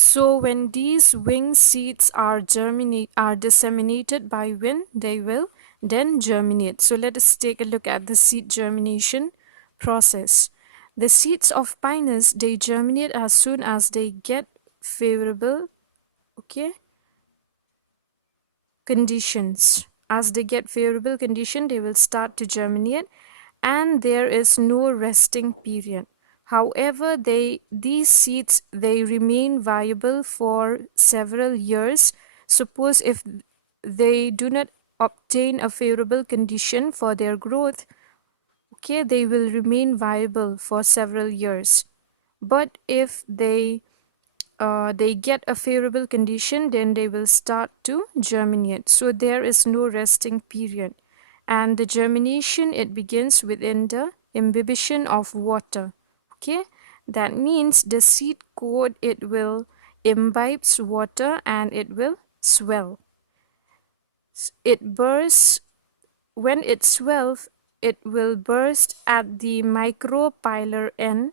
So when these wing seeds are disseminated by wind, they will then germinate. So let us take a look at the seed germination process. The seeds of Pinus, they germinate as soon as they get favorable, okay, conditions. As they get favorable condition, they will start to germinate, and there is no resting period. However, these seeds, they remain viable for several years. Suppose if they do not obtain a favorable condition for their growth, okay, they will remain viable for several years. But if they get a favorable condition, then they will start to germinate. So there is no resting period. And the germination, it begins within the imbibition of water. Okay, that means the seed coat, it will imbibes water and it will swell. It bursts. When it swells, it will burst at the micropylar end,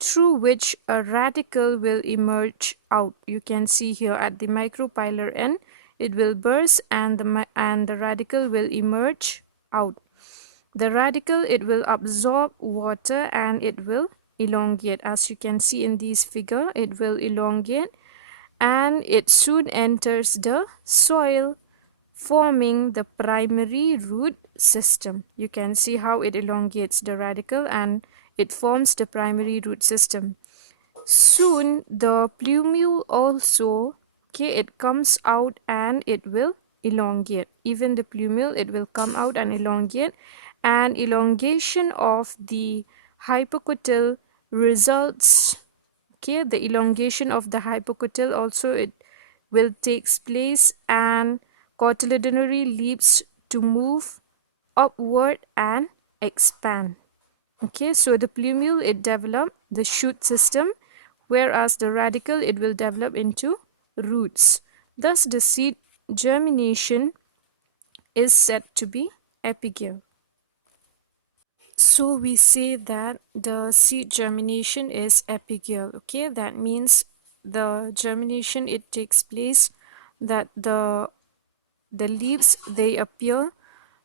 through which a radicle will emerge out. You can see here at the micropylar end, it will burst and the radicle will emerge out. The radicle, it will absorb water and it will elongate. As you can see in this figure, it will elongate and it soon enters the soil, forming the primary root system. You can see how it elongates the radicle and it forms the primary root system. Soon the plumule also, okay, it comes out and it will elongate. Even the plumule, it will come out and elongate, and elongation of the hypocotyl results, okay, the elongation of the hypocotyl also, it will takes place, and cotyledonary leaves to move upward and expand. Okay, so the plumule, it develop the shoot system, whereas the radicle, it will develop into roots. Thus the seed germination is said to be epigale. So we say that the seed germination is epigale. Okay, that means the germination, it takes place that the leaves, they appear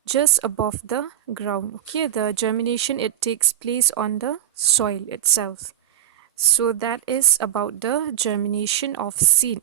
just above the ground. Okay, the germination, it takes place on the soil itself. So that is about the germination of seed.